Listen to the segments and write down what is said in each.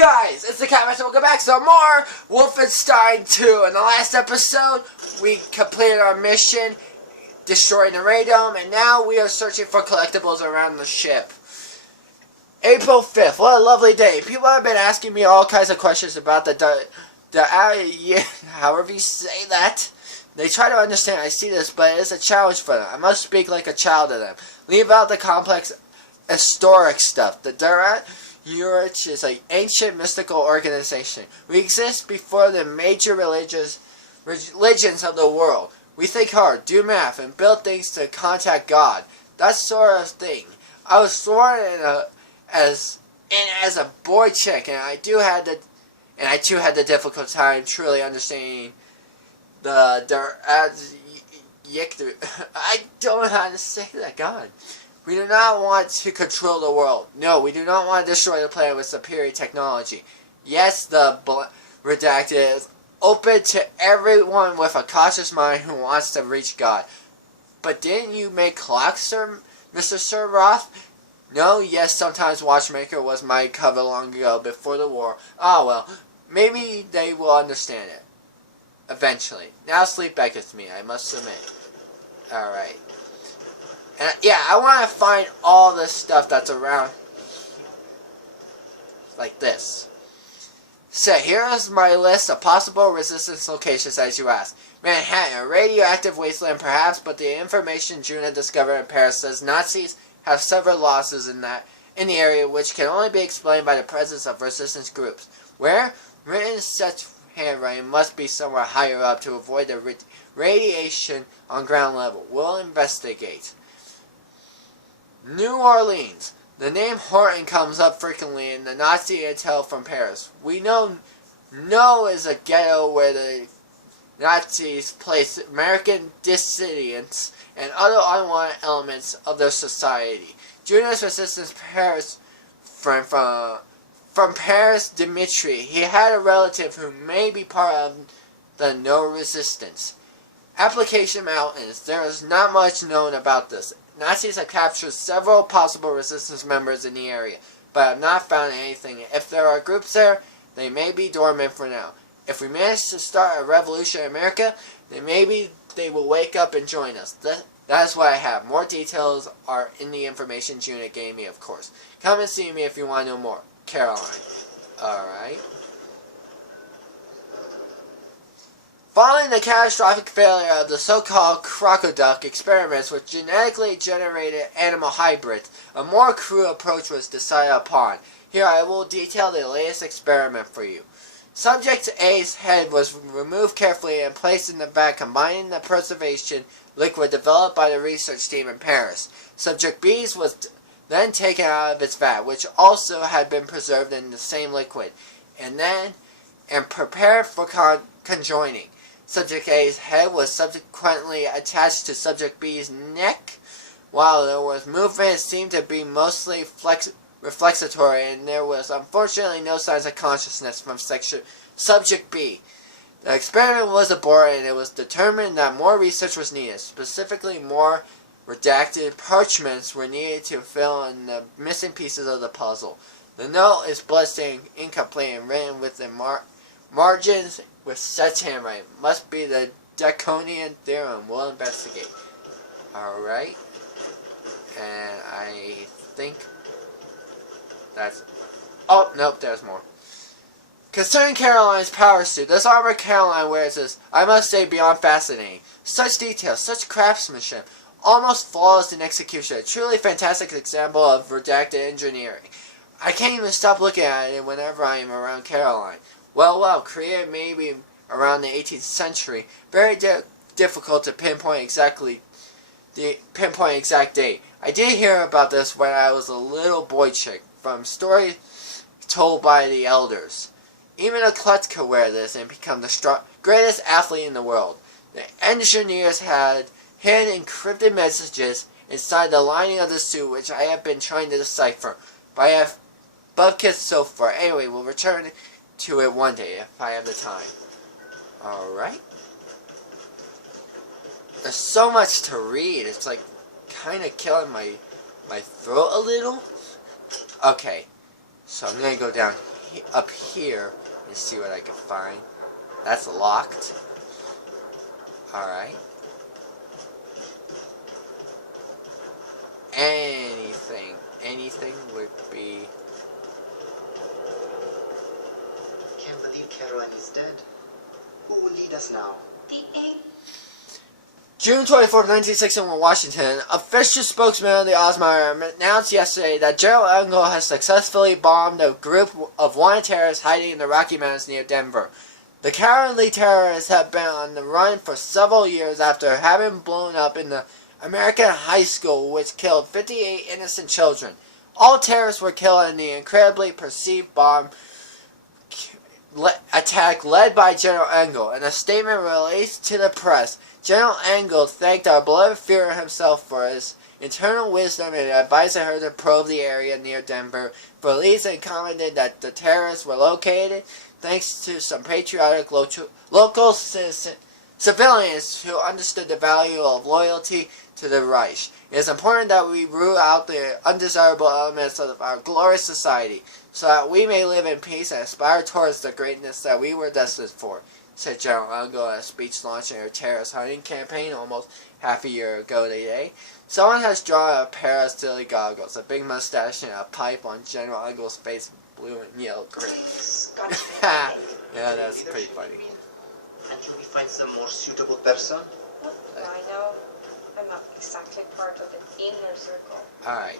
guys, it's the Catmaster. Welcome back. So more Wolfenstein 2. In the last episode, we completed our mission, destroying the radome, and now we are searching for collectibles around the ship. April 5th. What a lovely day. People have been asking me all kinds of questions about however you say that. They try to understand. I see this, but it is a challenge for them. I must speak like a child to them. Leave out the complex historic stuff. The Urich is an ancient mystical organization. We exist before the major religions of the world. We think hard, do math, and build things to contact God. That sort of thing. I was sworn as a boy chick, and I too had the difficult time truly understanding I don't know how to say that. God. We do not want to control the world. No, we do not want to destroy the planet with superior technology. Yes, the redacted is open to everyone with a cautious mind who wants to reach God. But didn't you make clocks, Sir, Mr. Sir Roth? No, yes, sometimes Watchmaker was my cover long ago, before the war. Ah, well, maybe they will understand it. Eventually. Now sleep back with me, I must submit. Alright. And yeah, I want to find all the stuff that's around. Like this. So here is my list of possible resistance locations as you ask. Manhattan, a radioactive wasteland perhaps, but the information Juna discovered in Paris says Nazis have several losses in the area, which can only be explained by the presence of resistance groups. Where? Written in such handwriting must be somewhere higher up to avoid the radiation on ground level. We'll investigate. New Orleans. The name Horton comes up frequently in the Nazi intel from Paris. We know is a ghetto where the Nazis placed American dissidents and other unwanted elements of their society. Juno's resistance Paris friend from Paris, Dimitri. He had a relative who may be part of the No Resistance. Application Mountains. There is not much known about this. Nazis have captured several possible resistance members in the area, but have not found anything. If there are groups there, they may be dormant for now. If we manage to start a revolution in America, then maybe they will wake up and join us. That is what I have. More details are in the information Juna gave me, of course. Come and see me if you want to know more. Caroline. Alright. Following the catastrophic failure of the so-called crocoduck experiments with genetically generated animal hybrids, a more crude approach was decided upon. Here I will detail the latest experiment for you. Subject A's head was removed carefully and placed in the vat combining the preservation liquid developed by the research team in Paris. Subject B's was then taken out of its vat, which also had been preserved in the same liquid, and prepared for conjoining. Subject A's head was subsequently attached to Subject B's neck. While there was movement, it seemed to be mostly reflexatory, and there was unfortunately no signs of consciousness from Subject B. The experiment was aborted, and it was determined that more research was needed. Specifically, more redacted parchments were needed to fill in the missing pieces of the puzzle. The note is bloodstained, incomplete, and written with the margins with such handwriting. Must be the Draconian theorem. We'll investigate. Alright. And I think that's... Oh, nope, there's more. Concerning Caroline's power suit, this armor Caroline wears is, I must say, beyond fascinating. Such detail, such craftsmanship, almost flawless in execution. A truly fantastic example of redacted engineering. I can't even stop looking at it whenever I am around Caroline. Well, created maybe around the 18th century. Very difficult to pinpoint exact date. I did hear about this when I was a little boy chick, from stories told by the elders. Even a klutz could wear this and become the greatest athlete in the world. The engineers had hidden encrypted messages inside the lining of the suit, which I have been trying to decipher, but I have bupkis so far. Anyway, we'll return to it one day if I have the time. Alright. There's so much to read. It's like kind of killing my throat a little. Okay. So I'm going to go down up here and see what I can find. That's locked. Alright. Anything would be... Can't believe Caroline is dead. Who will lead us now? The ink. June 24th, 1961, Washington. Official spokesman of the Osmeyer announced yesterday that General Engels has successfully bombed a group of wanted terrorists hiding in the Rocky Mountains near Denver. The cowardly terrorists have been on the run for several years after having blown up in the American high school, which killed 58 innocent children. All terrorists were killed in the incredibly perceived bomb attack led by General Engels. In a statement released to the press, General Engels thanked our beloved Führer himself for his internal wisdom and advised her to probe the area near Denver. Police and commented that the terrorists were located thanks to some patriotic local civilians who understood the value of loyalty to the Reich. It is important that we root out the undesirable elements of our glorious society, so that we may live in peace and aspire towards the greatness that we were destined for, said General Engels in a speech launching her terrorist hunting campaign almost half a year ago today. Someone has drawn a pair of silly goggles, a big mustache, and a pipe on General Engels' face, blue and yellow grin. Yeah, that's pretty funny. Until we find some more suitable person? What do I know? I'm not exactly part of the inner circle. Alright.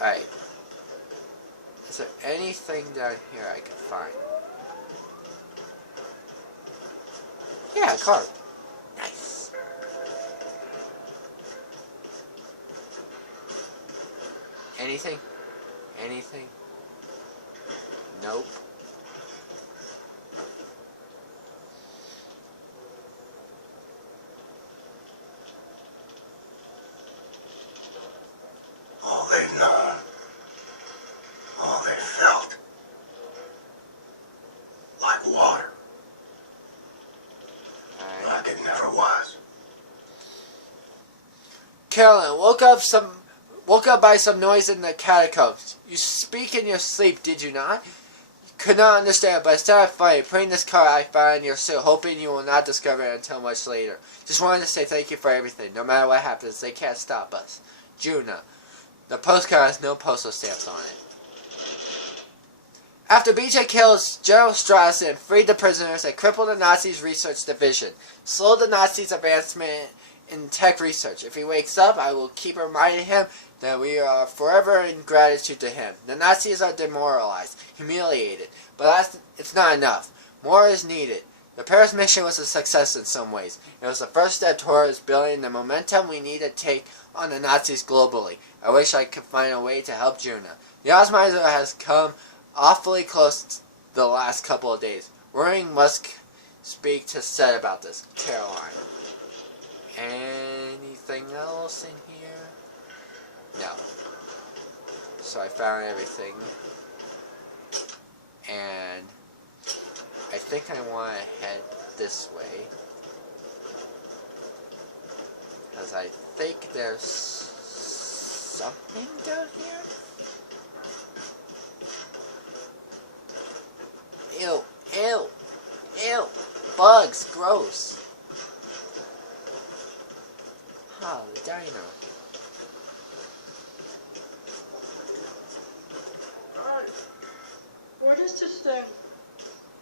Alright. Is there anything down here I can find? Yeah, a card. Nice. Anything? Anything? Nope. All they've known, all they've felt, like water, like it never was. Carolyn, woke up by some noise in the catacombs. You speak in your sleep, did you not? Could not understand, but instead of fighting, putting this card I found in your suit, hoping you will not discover it until much later. Just wanted to say thank you for everything. No matter what happens, they can't stop us. Juna. The postcard has no postal stamps on it. After BJ kills General Strauss and freed the prisoners and crippled the Nazis' research division, slowed the Nazis' advancement in tech research. If he wakes up, I will keep reminding him that we are forever in gratitude to him. The Nazis are demoralized, humiliated, but it's not enough. More is needed. The Paris mission was a success in some ways. It was the first step towards building the momentum we need to take on the Nazis globally. I wish I could find a way to help Juna. The Osmiser has come awfully close the last couple of days. Worrying must speak to Seth about this. Caroline. Anything else in here? No. So I found everything. And I think I want to head this way. Because I think there's something down here. Ew, ew, ew. Bugs, gross. Oh, the dino. What is this thing?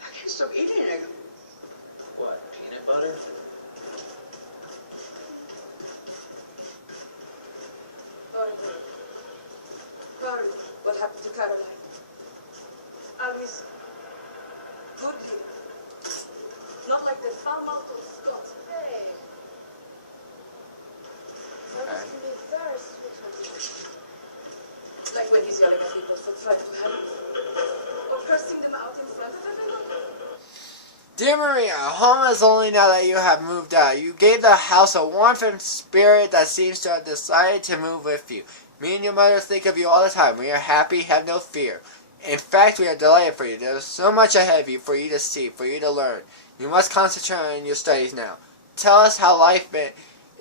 I can't stop eating it. What, peanut butter? Carol, what happened to Caroline? Alice, goodly. Not like the foul-mouthed Scots. Hey. Alice can be very sweet when he... Like when he's yelling at people for trying to help. Or cursing them out in front of everyone. Dear Maria, home is only now that you have moved out. You gave the house a warmth and spirit that seems to have decided to move with you. Me and your mother think of you all the time. We are happy, have no fear. In fact, we are delighted for you. There is so much ahead of you for you to see, for you to learn. You must concentrate on your studies now. Tell us how life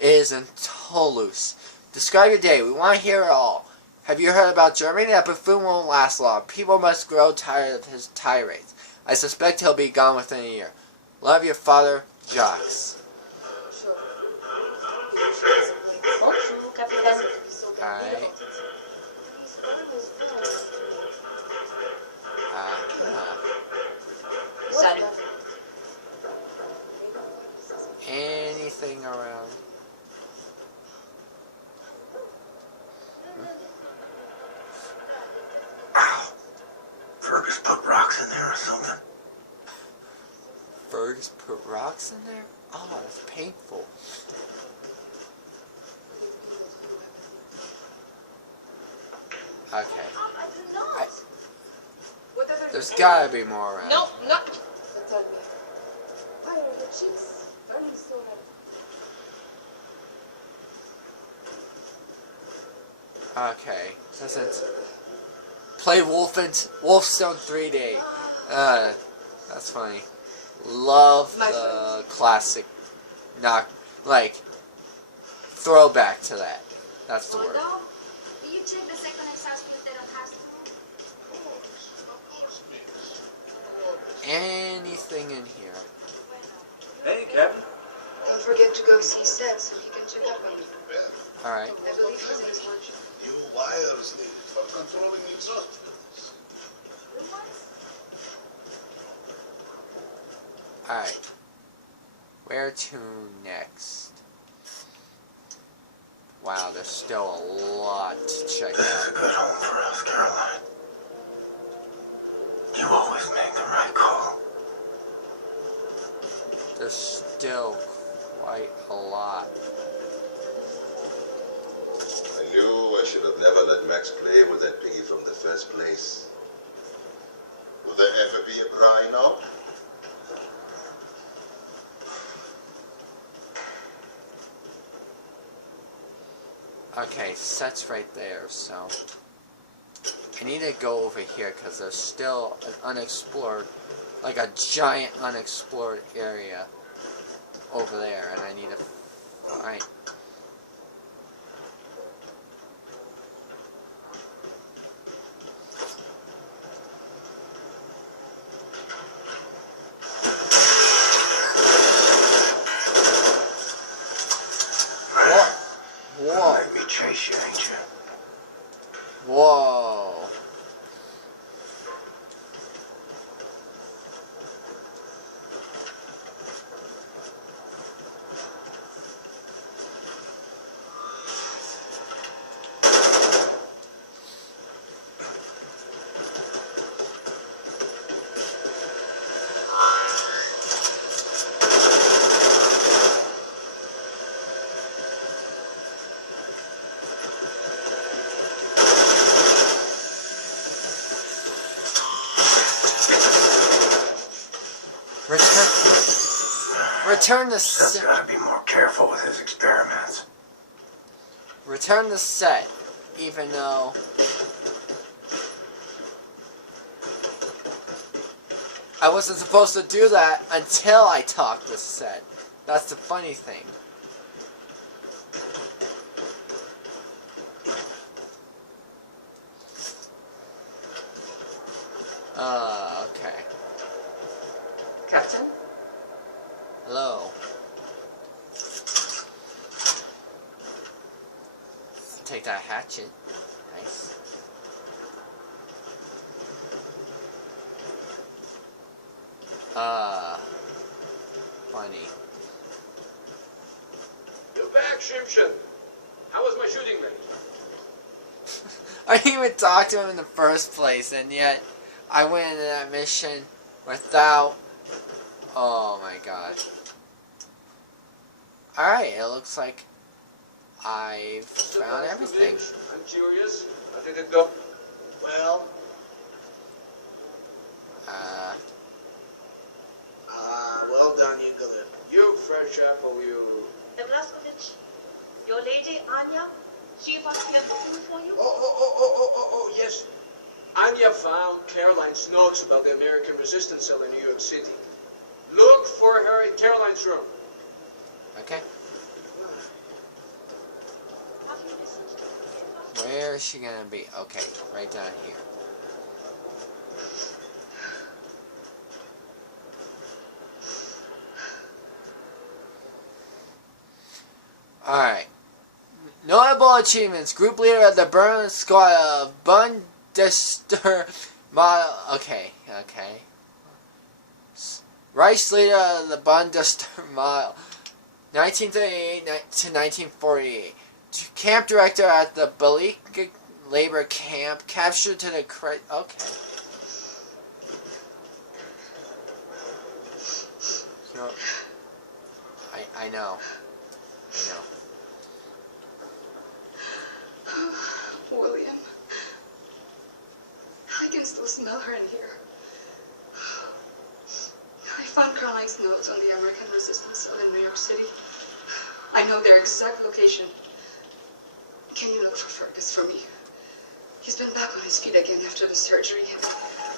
is in Toulouse. Describe your day. We want to hear it all. Have you heard about Germany? That buffoon won't last long. People must grow tired of his tirades. I suspect he'll be gone within a year. Love your father, Jacques. Sure. People should disappoint. Bonjour, capitaine. Be so Alright. damn These farmers found. What's Salut. that? Anything around? Ow. Fergus put rocks in there or something. Fergus put rocks in there? Oh, that's painful. Okay. I do not. Whatever There's gotta be more around. No, no. But tell me, why are your cheeks burning so red? Okay. Doesn't play Wolfenstein 3D. That's funny. Love My the classic, not like throwback to that. That's the word. Although, will you check the second exhaust filter on hospital? Anything in here? Hey, Captain. Don't forget to go see Seth so he can check up on you. Alright. I believe he's in his lunch. New wires needed for controlling the exhaust. Alright. Where to next? Wow, there's still a lot to check This is out. a good home for us, Caroline. You always make the right call. There's still quite a lot. I knew I should have never let Max play with that piggy from the first place. Will there ever be a Brian now? Okay, set's right there, so I need to go over here because there's still an unexplored, like a giant unexplored area over there, and I need to find. Whoa! Let me chase you, ain't you? Whoa! Return the Seth's set. gotta be more careful with his experiments. Return the set, even though I wasn't supposed to do that until I talked the set. That's the funny thing. Okay. Captain? Hello. Take that hatchet. Nice. Funny. You're back, Shimshin. How was my shooting range? I didn't even talk to him in the first place, and yet I went into that mission without. Oh my god. Alright, it looks like I've found everything. I'm curious. How did it go? Well, well done, Engels. You fresh apple, you. The Blazkowicz, your lady Anya, she was here looking for you? Oh, yes. Anya found Caroline's notes about the American resistance cell in New York City. Look for her in Caroline's room. Okay. Have you listened to the Where is she gonna be? Okay, right down here. Alright. Notable achievements. Group leader of the Berlin Squad of Bundeswehr model. Okay. Rice leader of the Bundeswehr model. 1938 to 1948. Camp director at the Balik labor camp. Captured to the okay. So, I know. William. I can still smell her in here. I found Caroline's notes on the American resistance cell in New York City. I know their exact location. Can you look for Fergus for me? He's been back on his feet again after the surgery.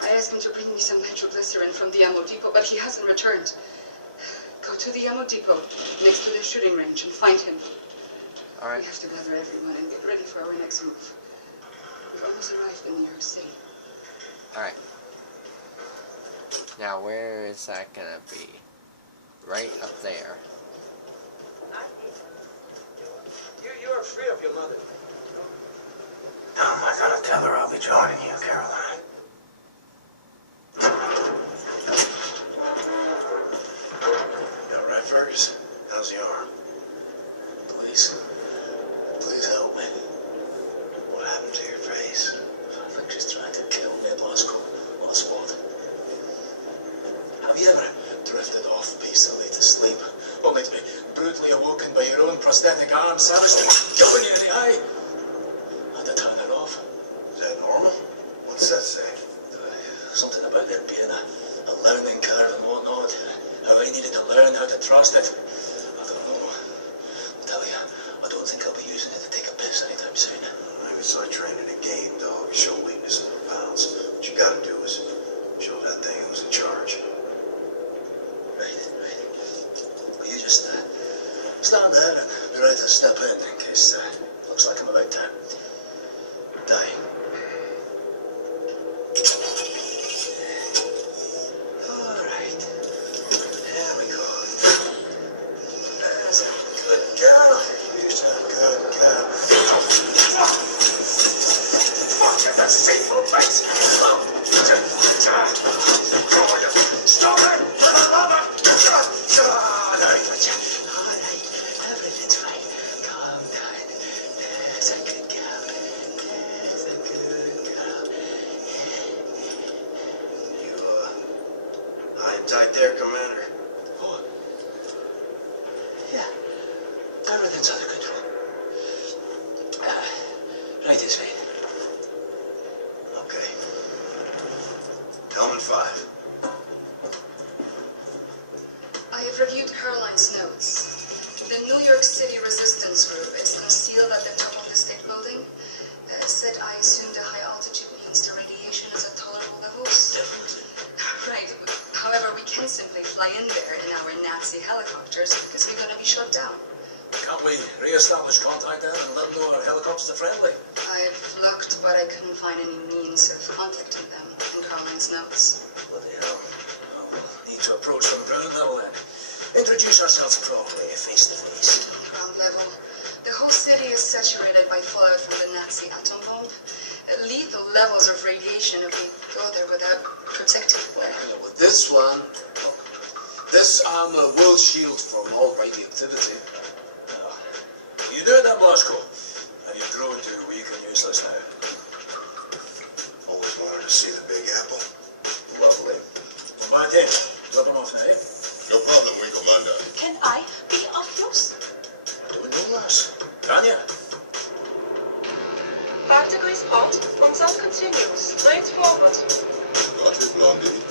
I asked him to bring me some nitroglycerin from the ammo depot, but he hasn't returned. Go to the ammo depot next to the shooting range and find him. All right. We have to gather everyone and get ready for our next move. We've almost arrived in New York City. Alright. Now, where is that gonna be? Right up there. You are free of your mother. How am I gonna tell her I'll be joining you, Caroline? You all right, Fergus? How's your arm? Please help me. What happened to your face? I think she's trying to kill me, Blazkowicz. Oswald. Have you ever drifted off peacefully to sleep, only to be brutally awoken by your own prosthetic arm savagely killing you in the eye? Had to turn it off. Is that normal? What's that say? Something about there being a learning curve and whatnot. How I needed to learn how to trust it. I don't know. I'll tell you, I don't think I'll be using it to take a piss anytime soon. Maybe it's like training a game dog. Show weakness in the pounds. What you gotta do is show that thing who's in charge. Right. Well, you just stand there and be ready to step in case looks like I'm about to die. All right. There we go. There's a good girl. Here's a good girl. Fuck you, that sinful face. Stop it! For the love of... All right, everything's fine. Calm down. There's a good girl. There's a good girl. You, high and tight there, Commander? Oh. Yeah. Everything's under control. Right this way. Okay. Element 5. I have reviewed Caroline's notes. The New York City resistance group is concealed at the top of the state building. Said I assume the high altitude means the radiation is at tolerable levels. Definitely. Right. However, we can't simply fly in there in our Nazi helicopters because we're going to be shot down. Can't we re-establish contact then and let them know our helicopters are friendly? I've looked, but I couldn't find any means of contacting them in Caroline's notes. Bloody hell. Well, we'll need to approach from ground level then. Introduce ourselves properly, face to face. Ground level. The whole city is saturated by fallout from the Nazi atom bomb. Lethal levels of radiation if we go there without protective wear. With this one, this armor will shield from all radioactivity. You do that, Blazkowicz. And you've grown too weak and useless now. Always wanted to see the Big Apple. Lovely. Well, my day. Flip him off now, eh? No problem, we commander. Can I be of use? Doing no less. Tanya. Particle is hot and sun continues. Straight forward. Got it, Blondie.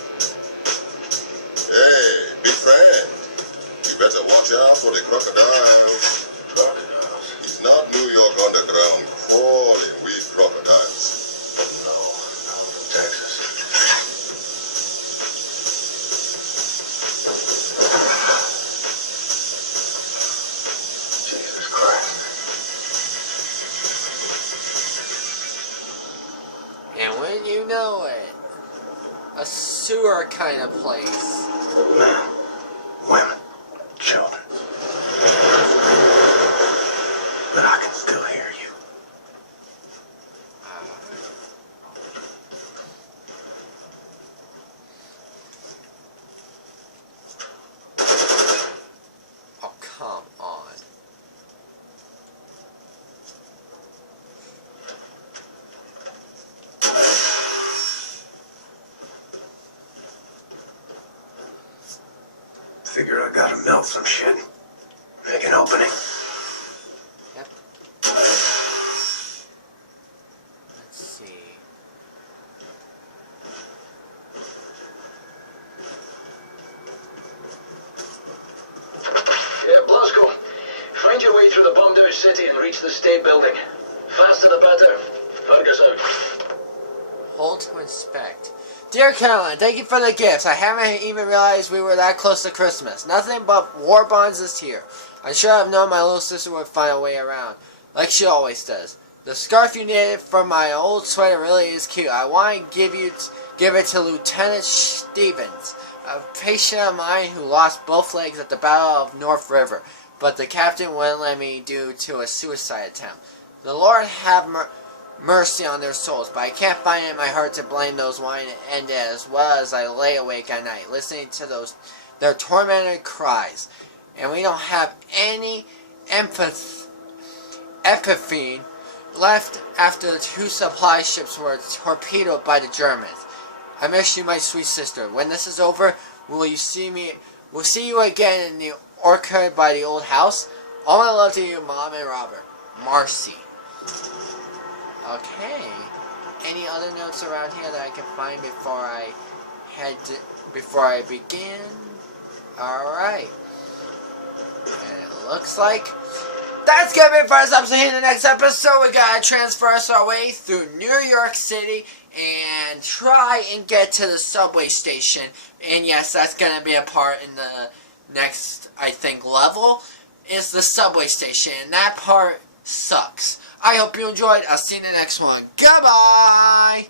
Hey, big friend. You better watch out for the crocodiles. It's not New York underground crawling with crocodiles. No, I'm from Texas. Jesus Christ. And wouldn't you know it, a sewer kind of place. Men, women, children. But I can still hear you. Oh, come on. Figure I gotta melt some shit. Make an opening. Yep. Let's see. Yeah, Blazko. Find your way through the bombed out city and reach the state building. Faster the better. Fergus out. Hold to inspect. Dear Caroline, thank you for the gifts. I haven't even realized we were that close to Christmas. Nothing but war bonds this year. I should have known my little sister would find a way around, like she always does. The scarf you knitted from my old sweater really is cute. I want to give it to Lieutenant Stevens, a patient of mine who lost both legs at the Battle of North River, but the captain wouldn't let me due to a suicide attempt. The Lord have mercy on their souls, but I can't find it in my heart to blame those wanting to end it, as well as I lay awake at night listening to their tormented cries. And we don't have any epithene left after the 2 supply ships were torpedoed by the Germans. I miss you, my sweet sister. When this is over, we'll see you again in the orchard by the old house. All my love to you, Mom and Robert. Marcy. Okay. Any other notes around here that I can find before I begin? Alright. And it looks like that's gonna be it for us episode. In the next episode, we gotta transfer our way through New York City and try and get to the subway station. And yes, that's gonna be a part in the next, I think, level, is the subway station. And that part sucks. I hope you enjoyed. I'll see you in the next one. Goodbye!